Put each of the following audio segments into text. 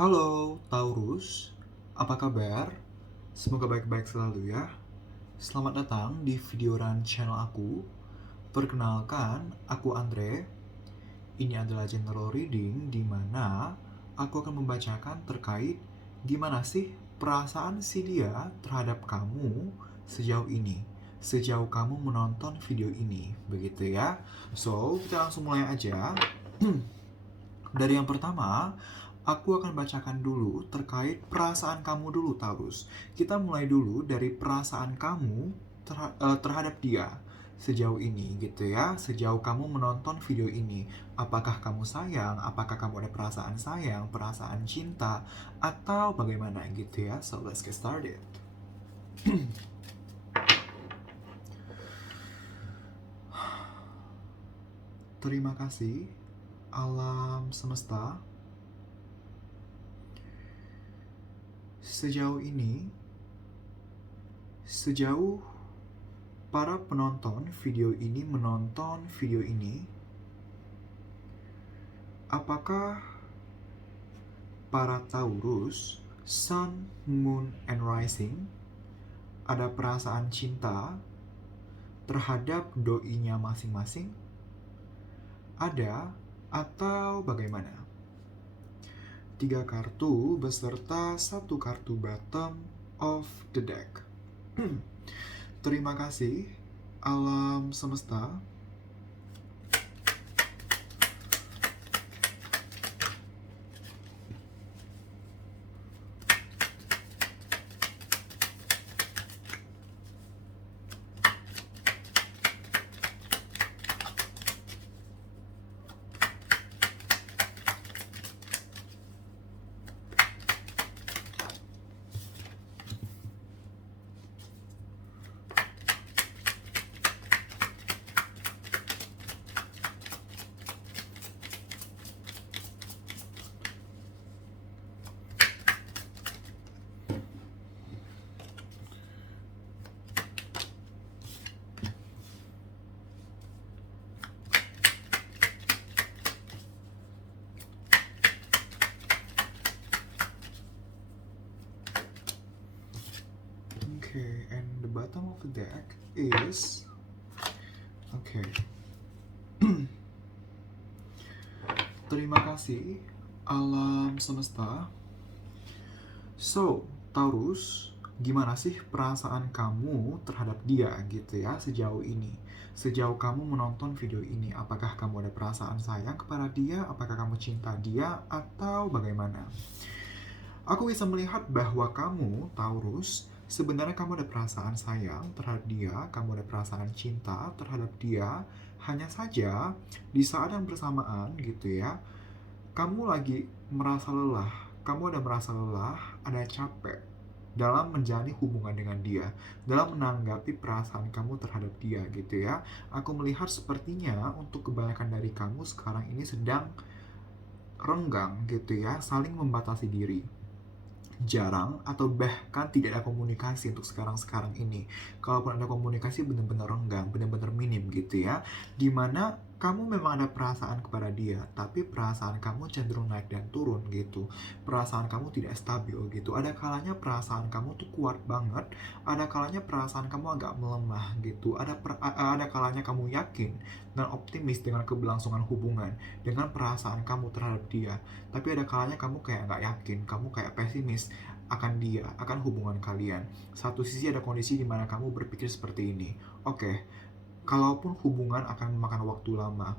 Halo Taurus, apa kabar? Semoga baik-baik selalu ya. Selamat datang di videoran channel aku. Perkenalkan, aku Andre. Ini adalah general reading di mana aku akan membacakan terkait gimana sih perasaan si dia terhadap kamu sejauh ini. Sejauh kamu menonton video ini, begitu ya. So, kita langsung mulai aja. Dari yang pertama, aku akan bacakan dulu terkait perasaan kamu dulu, Taurus. Kita mulai dulu dari perasaan kamu terhadap dia sejauh ini, gitu ya. Sejauh kamu menonton video ini, apakah kamu sayang, apakah kamu ada perasaan sayang, perasaan cinta, atau bagaimana gitu ya. So, let's get started. Terima kasih, alam semesta. Sejauh ini, sejauh para penonton video ini menonton video ini, apakah para Taurus, Sun, Moon, and Rising ada perasaan cinta terhadap doinya masing-masing? Ada atau bagaimana? 3 kartu beserta 1 kartu bottom of the deck. Terima kasih, alam semesta. Okay, and the bottom of the deck is okay. Terima kasih, alam semesta. So, Taurus, gimana sih perasaan kamu terhadap dia gitu ya sejauh ini? Sejauh kamu menonton video ini, apakah kamu ada perasaan sayang kepada dia? Apakah kamu cinta dia? Atau bagaimana? Aku bisa melihat bahwa kamu, Taurus, sebenarnya kamu ada perasaan sayang terhadap dia, kamu ada perasaan cinta terhadap dia. Hanya saja, di saat yang bersamaan gitu ya, kamu lagi merasa lelah, kamu ada merasa lelah, ada capek dalam menjalani hubungan dengan dia, dalam menanggapi perasaan kamu terhadap dia gitu ya. Aku melihat sepertinya untuk kebanyakan dari kamu sekarang ini sedang renggang gitu ya, saling membatasi diri, jarang atau bahkan tidak ada komunikasi untuk sekarang-sekarang ini. Kalaupun ada komunikasi benar-benar renggang, benar-benar minim gitu ya. Dimana kamu memang ada perasaan kepada dia, tapi perasaan kamu cenderung naik dan turun gitu. Perasaan kamu tidak stabil gitu. Ada kalanya perasaan kamu tuh kuat banget, ada kalanya perasaan kamu agak melemah gitu. Ada kalanya kamu yakin dan optimis dengan keberlangsungan hubungan, dengan perasaan kamu terhadap dia. Tapi ada kalanya kamu kayak nggak yakin, kamu kayak pesimis akan dia, akan hubungan kalian. Satu sisi ada kondisi di mana kamu berpikir seperti ini. Oke, kalaupun hubungan akan memakan waktu lama,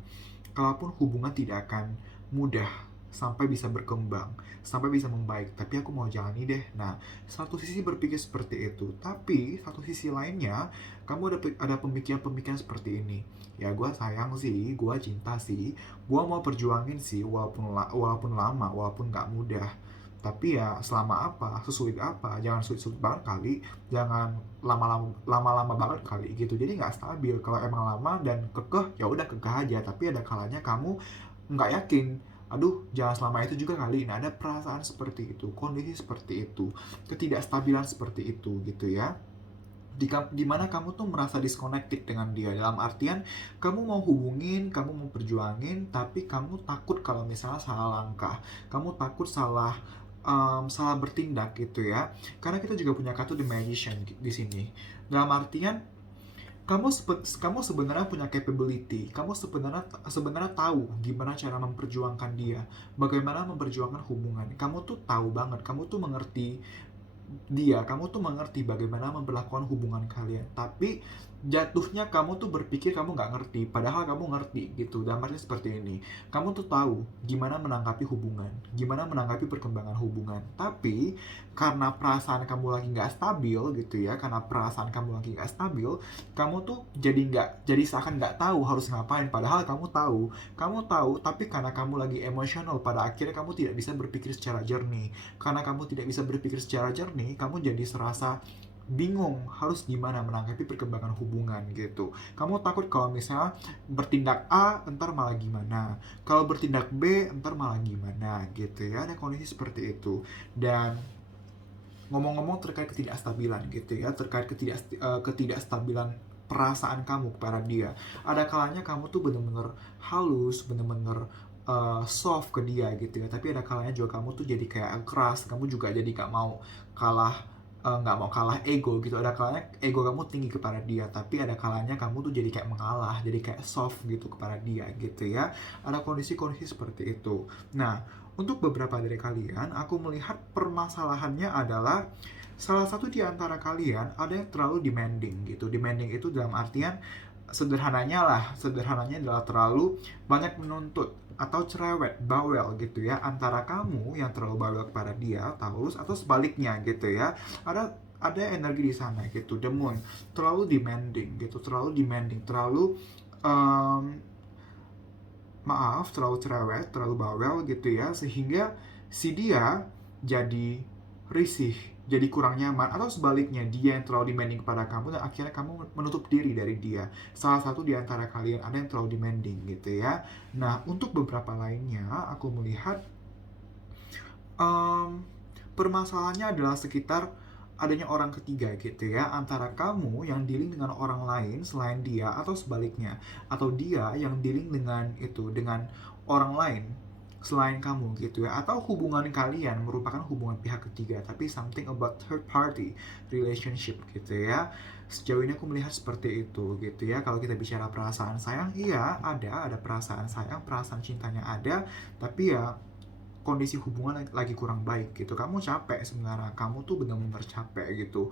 kalaupun hubungan tidak akan mudah sampai bisa berkembang, sampai bisa membaik, tapi aku mau jalani deh. Nah, satu sisi berpikir seperti itu, tapi satu sisi lainnya, kamu ada pemikiran-pemikiran seperti ini. Ya, gue sayang sih, gue cinta sih, gue mau perjuangin sih, walaupun lama, walaupun gak mudah. Tapi ya selama apa, sesulit apa, jangan sulit-sulit banget kali, jangan lama-lama banget kali gitu. Jadi nggak stabil. Kalau emang lama dan kekeh, ya udah kekeh aja. Tapi ada kalanya kamu nggak yakin. Aduh, jangan selama itu juga kali. Nah, ada perasaan seperti itu, kondisi seperti itu, ketidakstabilan seperti itu gitu ya. Di mana kamu tuh merasa disconnected dengan dia, dalam artian kamu mau hubungin, kamu mau perjuangin, tapi kamu takut kalau misalnya salah langkah, kamu takut salah salah bertindak gitu ya. Karena kita juga punya kartu The Magician di sini. Dalam artian kamu sebenarnya punya capability. Kamu sebenarnya tahu gimana cara memperjuangkan dia, bagaimana memperjuangkan hubungan. Kamu tuh tahu banget, kamu tuh mengerti dia, kamu tuh mengerti bagaimana memperlakukan hubungan kalian. Tapi jatuhnya kamu tuh berpikir kamu nggak ngerti, padahal kamu ngerti gitu. Dan artinya seperti ini, kamu tuh tahu gimana menanggapi hubungan, gimana menanggapi perkembangan hubungan. Tapi karena perasaan kamu lagi nggak stabil gitu ya, karena perasaan kamu lagi nggak stabil, kamu tuh jadi seakan nggak tahu harus ngapain. Padahal kamu tahu, tapi karena kamu lagi emosional, pada akhirnya kamu tidak bisa berpikir secara jernih. Karena kamu tidak bisa berpikir secara jernih, kamu jadi serasa bingung harus gimana menanggapi perkembangan hubungan gitu. Kamu takut kalau misalnya bertindak A entar malah gimana, kalau bertindak B entar malah gimana gitu ya. Ada kondisi seperti itu. Dan ngomong-ngomong terkait ketidakstabilan gitu ya, terkait ketidakstabilan perasaan kamu kepada dia, ada kalanya kamu tuh bener-bener halus, bener-bener soft ke dia gitu ya. Tapi ada kalanya juga kamu tuh jadi kayak keras, kamu juga jadi nggak mau kalah ego gitu. Ada kalanya ego kamu tinggi kepada dia, tapi ada kalanya kamu tuh jadi kayak mengalah, jadi kayak soft gitu kepada dia gitu ya. Ada kondisi-kondisi seperti itu. Nah, untuk beberapa dari kalian, aku melihat permasalahannya adalah salah satu di antara kalian ada yang terlalu demanding gitu. Demanding itu dalam artian sederhananya adalah terlalu banyak menuntut atau cerewet, bawel gitu ya. Antara kamu yang terlalu bawel kepada dia, Taurus, atau sebaliknya gitu ya. Ada energi di sana gitu. The Moon terlalu demanding gitu, terlalu um, terlalu cerewet, terlalu bawel gitu ya, sehingga si dia jadi risih, jadi kurang nyaman, atau sebaliknya dia yang terlalu demanding kepada kamu dan akhirnya kamu menutup diri dari dia. Salah satu di antara kalian ada yang terlalu demanding gitu ya. Nah, untuk beberapa lainnya aku melihat um, permasalahannya adalah sekitar adanya orang ketiga gitu ya, antara kamu yang dealing dengan orang lain selain dia, atau sebaliknya, atau dia yang dealing dengan orang lain selain kamu gitu ya, atau hubungan kalian merupakan hubungan pihak ketiga tapi something about third party relationship gitu ya. Sejauh ini aku melihat seperti itu gitu ya. Kalau kita bicara perasaan sayang, iya ada perasaan sayang, perasaan cintanya ada, tapi ya kondisi hubungan lagi kurang baik gitu. Kamu capek sebenarnya, kamu tuh benar-benar capek gitu.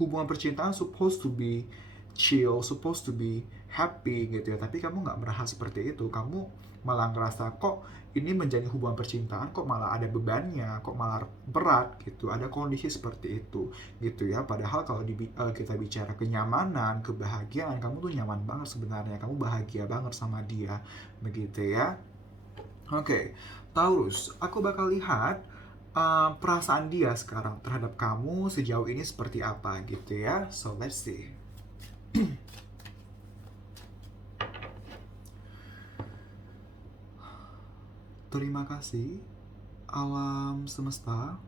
Hubungan percintaan supposed to be chill, supposed to be happy gitu ya, tapi kamu nggak merasa seperti itu. Kamu malah ngerasa kok ini menjadi hubungan percintaan kok malah ada bebannya, kok malah berat gitu. Ada kondisi seperti itu gitu ya. Padahal kalau kita bicara kenyamanan, kebahagiaan, kamu tuh nyaman banget sebenarnya, kamu bahagia banget sama dia begitu ya. Oke, Taurus, aku bakal lihat perasaan dia sekarang terhadap kamu sejauh ini seperti apa gitu ya. So, let's see. Terima kasih, alam semesta.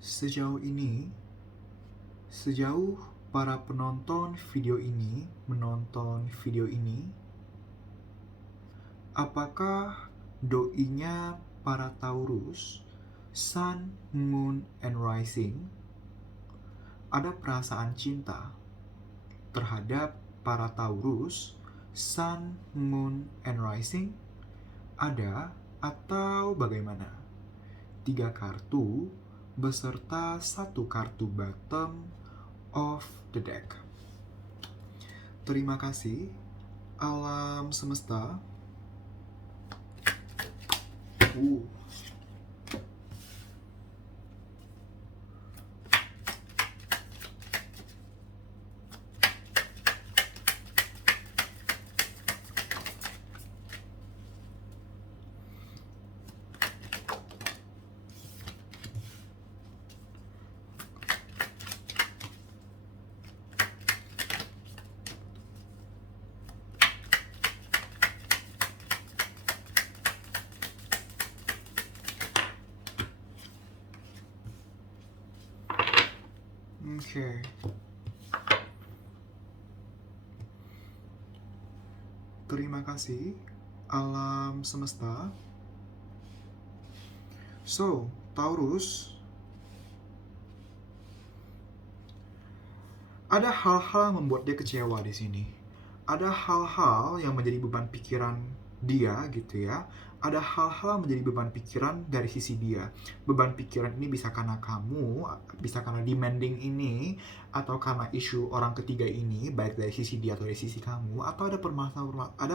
Sejauh ini, sejauh para penonton video ini menonton video ini, apakah doinya para Taurus, Sun, Moon, and Rising ada perasaan cinta terhadap para Taurus, Sun, Moon, and Rising? Ada atau bagaimana? 3 kartu beserta 1 kartu bottom of the deck. Terima kasih, alam semesta. Oke. Terima kasih, alam semesta. So, Taurus, ada hal-hal yang membuat dia kecewa di sini. Ada hal-hal yang menjadi beban pikiran dia gitu ya. Ada hal-hal yang menjadi beban pikiran dari sisi dia. Beban pikiran ini bisa karena kamu, bisa karena demanding ini, atau karena isu orang ketiga ini, baik dari sisi dia atau dari sisi kamu, atau ada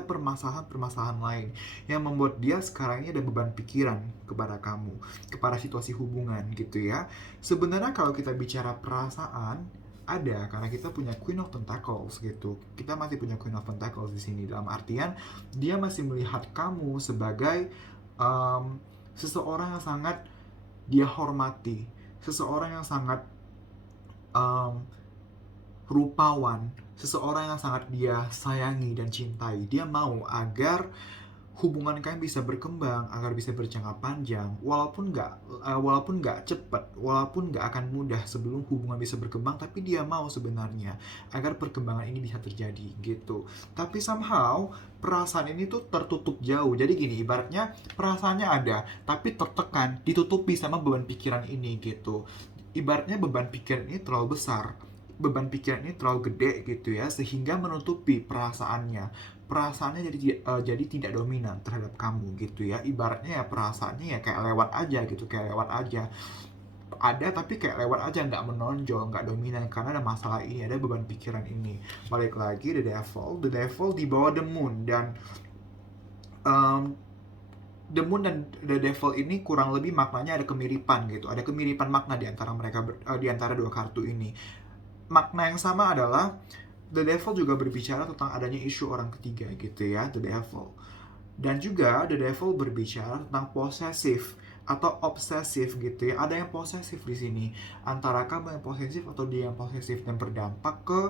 permasalahan-permasalahan lain yang membuat dia sekarang ini ada beban pikiran kepada kamu, kepada situasi hubungan gitu ya. Sebenarnya kalau kita bicara perasaan, ada, karena kita punya Queen of Pentacles gitu. Kita masih punya Queen of Pentacles di sini, dalam artian dia masih melihat kamu sebagai seseorang yang sangat dia hormati, seseorang yang sangat um, rupawan, seseorang yang sangat dia sayangi dan cintai. Dia mau agar hubungan kalian bisa berkembang, agar bisa berjangka panjang, walaupun nggak cepet, walaupun nggak akan mudah sebelum hubungan bisa berkembang, tapi dia mau sebenarnya agar perkembangan ini bisa terjadi gitu. Tapi somehow perasaan ini tuh tertutup jauh. Jadi gini, ibaratnya perasaannya ada, tapi tertekan, ditutupi sama beban pikiran ini gitu. Ibaratnya beban pikiran ini terlalu besar, beban pikiran ini terlalu gede gitu ya, sehingga menutupi perasaannya jadi tidak dominan terhadap kamu gitu ya. Ibaratnya ya perasaannya ya kayak lewat aja gitu, kayak lewat aja, ada tapi kayak lewat aja, nggak menonjol, nggak dominan, karena ada masalah ini, ada beban pikiran ini. Balik lagi, the devil di bawah the moon, dan um, the moon dan the devil ini kurang lebih maknanya ada kemiripan gitu, ada kemiripan makna di antara di antara dua kartu ini. Makna yang sama adalah The Devil juga berbicara tentang adanya isu orang ketiga gitu ya, The Devil. Dan juga The Devil berbicara tentang posesif atau obsesif gitu ya. Ada yang posesif di sini, antara kamu yang posesif atau dia yang posesif, dan berdampak ke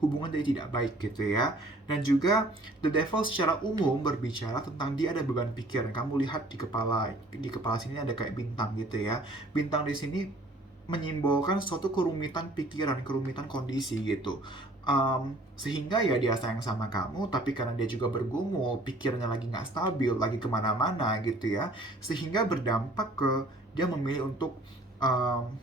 hubungan jadi tidak baik gitu ya. Dan juga The Devil secara umum berbicara tentang dia ada beban pikiran. Kamu lihat di kepala sini ada kayak bintang gitu ya. Bintang di sini menyimbolkan suatu kerumitan pikiran, kerumitan kondisi gitu. Sehingga ya dia sayang sama kamu, tapi karena dia juga bergumul, pikirnya lagi nggak stabil, lagi kemana-mana gitu ya, sehingga berdampak ke dia memilih untuk um,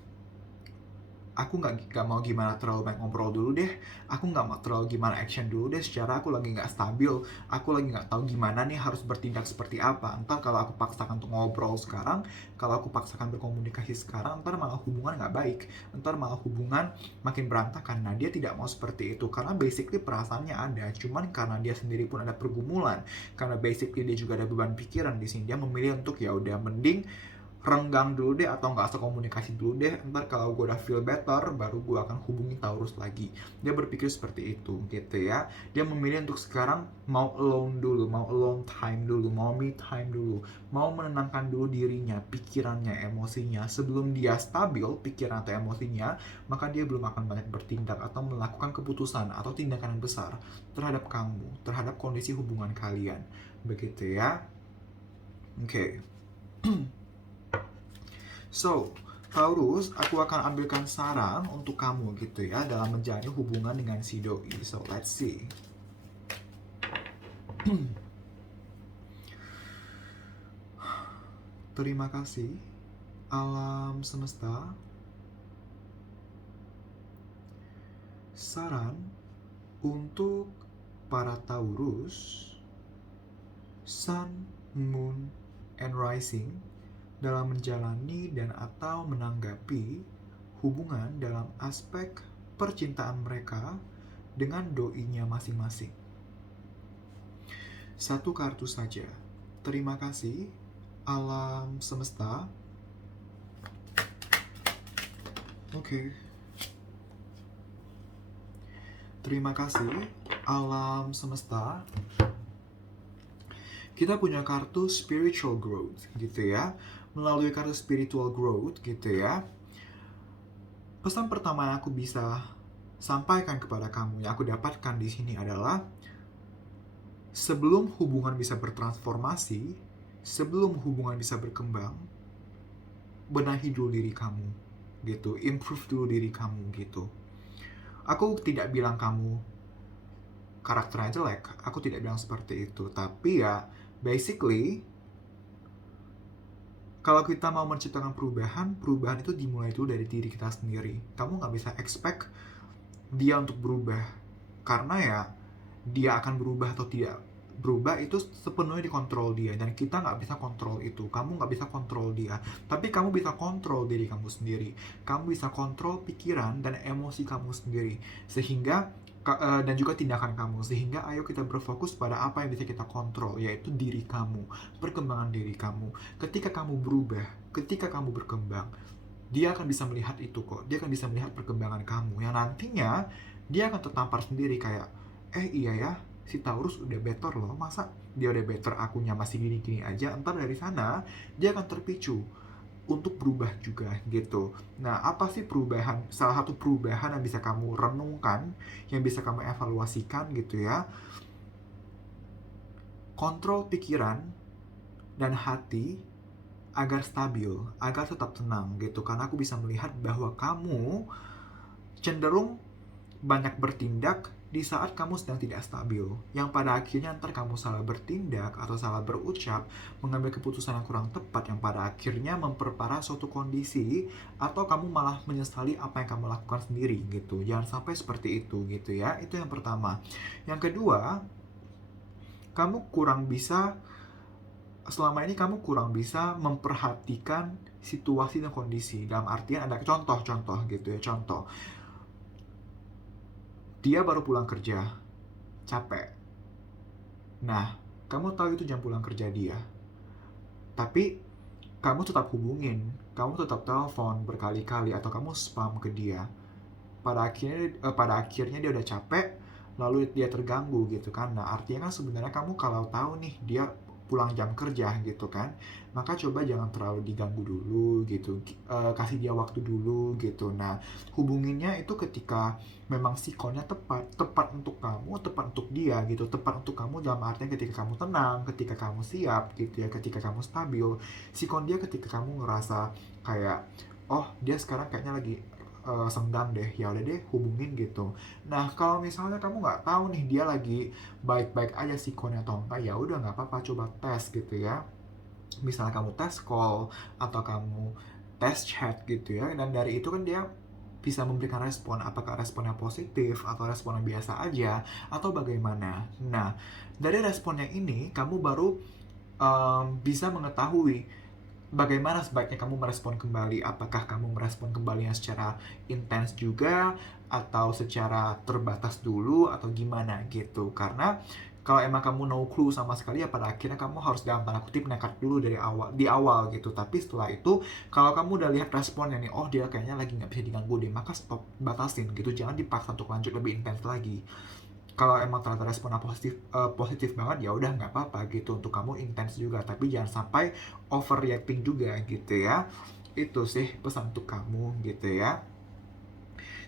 aku nggak mau gimana terlalu banyak ngobrol dulu deh, aku nggak mau terlalu gimana action dulu deh, secara aku lagi nggak stabil, aku lagi nggak tahu gimana nih harus bertindak seperti apa. Entar kalau aku paksakan untuk ngobrol sekarang, kalau aku paksakan berkomunikasi sekarang, entar malah hubungan nggak baik, entar malah hubungan makin berantakan. Nah, dia tidak mau seperti itu, karena basically perasaannya ada, cuman karena dia sendiri pun ada pergumulan, karena basically dia juga ada beban pikiran di sini, dia memilih untuk ya udah mending renggang dulu deh, atau nggak usah komunikasi dulu deh, ntar kalau gue udah feel better baru gue akan hubungi Taurus lagi. Dia berpikir seperti itu gitu ya. Dia memilih untuk sekarang mau alone dulu, mau alone time dulu, mau me time dulu, mau menenangkan dulu dirinya, pikirannya, emosinya. Sebelum dia stabil pikiran atau emosinya, maka dia belum akan banyak bertindak atau melakukan keputusan atau tindakan yang besar terhadap kamu, terhadap kondisi hubungan kalian, begitu ya. Oke. So, Taurus, aku akan ambilkan saran untuk kamu gitu ya, dalam menjalani hubungan dengan si doi. So, let's see. Terima kasih, alam semesta. Saran untuk para Taurus, Sun, Moon, and Rising dalam menjalani dan atau menanggapi hubungan dalam aspek percintaan mereka dengan doinya masing-masing. Satu kartu saja. Terima kasih, alam semesta. Oke. Terima kasih, alam semesta. Kita punya kartu spiritual growth gitu ya. Melalui kartu spiritual growth gitu ya, pesan pertama yang aku bisa sampaikan kepada kamu, yang aku dapatkan di sini adalah, sebelum hubungan bisa bertransformasi, sebelum hubungan bisa berkembang, benahi dulu diri kamu gitu, improve dulu diri kamu gitu. Aku tidak bilang kamu karakternya jelek, aku tidak bilang seperti itu, tapi ya basically Kalau kita mau menciptakan perubahan, perubahan itu dimulai dulu dari diri kita sendiri. Kamu nggak bisa expect dia untuk berubah. Karena ya, dia akan berubah atau tidak berubah itu sepenuhnya dikontrol dia. Dan kita nggak bisa kontrol itu. Kamu nggak bisa kontrol dia. Tapi kamu bisa kontrol diri kamu sendiri. Kamu bisa kontrol pikiran dan emosi kamu sendiri. Sehingga dan juga tindakan kamu, sehingga ayo kita berfokus pada apa yang bisa kita kontrol, yaitu diri kamu, perkembangan diri kamu. Ketika kamu berubah, ketika kamu berkembang, dia akan bisa melihat itu kok. Dia akan bisa melihat perkembangan kamu yang nantinya dia akan tertampar sendiri kayak, iya ya, si Taurus udah better loh, masa dia udah better, akunya masih gini-gini aja. Entar dari sana dia akan terpicu untuk berubah juga gitu. Nah, apa sih perubahan? Salah satu perubahan yang bisa kamu renungkan, yang bisa kamu evaluasikan gitu ya. Kontrol pikiran dan hati agar stabil, agar tetap tenang gitu. Karena aku bisa melihat bahwa kamu cenderung banyak bertindak di saat kamu sedang tidak stabil, yang pada akhirnya ntar kamu salah bertindak atau salah berucap, mengambil keputusan yang kurang tepat, yang pada akhirnya memperparah suatu kondisi, atau kamu malah menyesali apa yang kamu lakukan sendiri gitu. Jangan sampai seperti itu gitu ya. Itu yang pertama. Yang kedua, selama ini kamu kurang bisa memperhatikan situasi dan kondisi. Dalam artian ada contoh-contoh gitu ya, contoh. Dia baru pulang kerja, capek. Nah, kamu tahu itu jam pulang kerja dia. Tapi, kamu tetap hubungin, kamu tetap telepon berkali-kali, atau kamu spam ke dia. Pada akhirnya dia udah capek, lalu dia terganggu gitu kan. Nah, artinya kan sebenarnya kamu kalau tahu nih dia pulang jam kerja gitu kan, maka coba jangan terlalu diganggu dulu gitu, kasih dia waktu dulu gitu. Nah, hubunginnya itu ketika memang sikonnya tepat untuk kamu, tepat untuk dia gitu, tepat untuk kamu dalam artian ketika kamu tenang, ketika kamu siap gitu ya, ketika kamu stabil. Sikon dia ketika kamu ngerasa kayak, oh dia sekarang kayaknya lagi senggang deh, ya udah deh hubungin gitu. Nah, kalau misalnya kamu nggak tahu nih dia lagi baik-baik aja sikonnya atau enggak, ya udah nggak apa-apa, coba tes gitu ya. Misalnya kamu tes call atau kamu tes chat gitu ya, dan dari itu kan dia bisa memberikan respon, apakah responnya positif atau responnya biasa aja atau bagaimana. Nah, dari responnya ini kamu baru bisa mengetahui bagaimana sebaiknya kamu merespon kembali. Apakah kamu merespon kembalinya secara intens juga, atau secara terbatas dulu, atau gimana gitu. Karena kalau emang kamu no clue sama sekali, ya pada akhirnya kamu harus dalam tanda kutip nekat dulu di awal gitu. Tapi setelah itu, kalau kamu udah lihat responnya nih, oh dia kayaknya lagi nggak bisa diganggu deh, maka stop, batasin gitu. Jangan dipaksa untuk lanjut lebih intens lagi. Kalau emang ternyata responnya positif banget, ya udah nggak apa-apa gitu, untuk kamu intens juga, tapi jangan sampai overreacting juga gitu ya. Itu sih pesan untuk kamu gitu ya.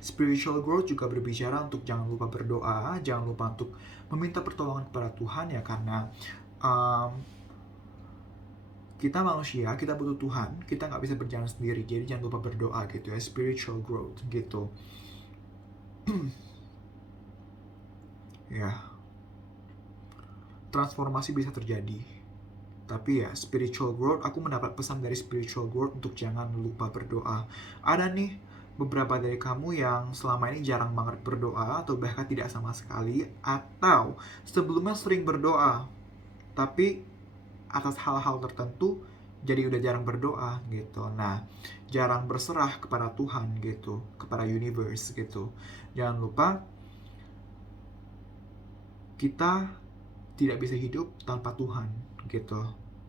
Spiritual growth juga berbicara untuk jangan lupa berdoa, jangan lupa untuk meminta pertolongan kepada Tuhan ya, karena kita manusia, kita butuh Tuhan, kita nggak bisa berjalan sendiri, jadi jangan lupa berdoa gitu ya. Spiritual growth gitu. Ya, transformasi bisa terjadi, tapi ya spiritual growth, aku mendapat pesan dari spiritual growth untuk jangan lupa berdoa. Ada nih beberapa dari kamu yang selama ini jarang banget berdoa, atau bahkan tidak sama sekali, atau sebelumnya sering berdoa tapi atas hal-hal tertentu jadi udah jarang berdoa gitu. Nah, jarang berserah kepada Tuhan gitu, kepada universe gitu. Jangan lupa, kita tidak bisa hidup tanpa Tuhan gitu.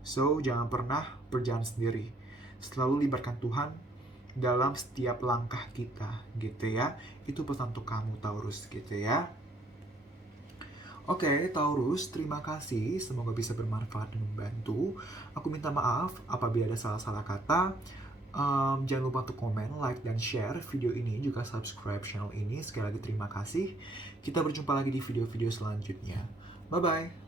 So, jangan pernah berjalan sendiri. Selalu libatkan Tuhan dalam setiap langkah kita gitu ya. Itu pesan untuk kamu Taurus gitu ya. Oke, Taurus, terima kasih. Semoga bisa bermanfaat dan membantu. Aku minta maaf apabila ada salah-salah kata. Jangan lupa untuk komen, like, dan share video ini, juga subscribe channel ini. Sekali lagi terima kasih. Kita berjumpa lagi di video-video selanjutnya. Bye-bye.